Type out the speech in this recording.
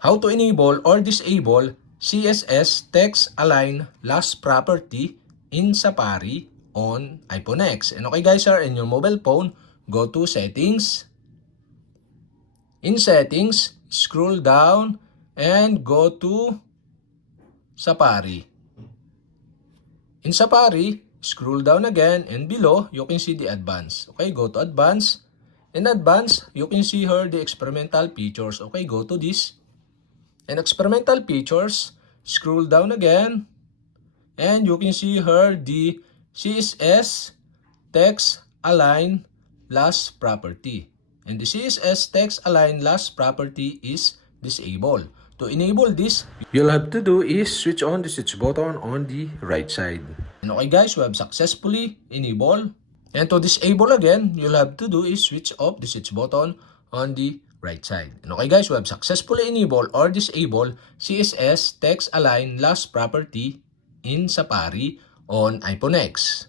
How to enable or disable CSS text align last property in Safari on iPhone X. And okay guys, in your mobile phone, go to settings. In settings, scroll down and go to Safari. In Safari, scroll down again and below you can see the advanced. Okay, go to advanced. In advanced, you can see here the experimental features. Okay, go to this. And experimental features, scroll down again, and you can see here the CSS text align last property. And the CSS text align last property is disabled. To enable this, you'll have to do is switch on the switch button on the right side. And okay guys, we have successfully enabled. And to disable again, you'll have to do is switch off the switch button on the right side. And okay guys, we have successfully enabled or disabled CSS text align last property in Safari on iPhone X.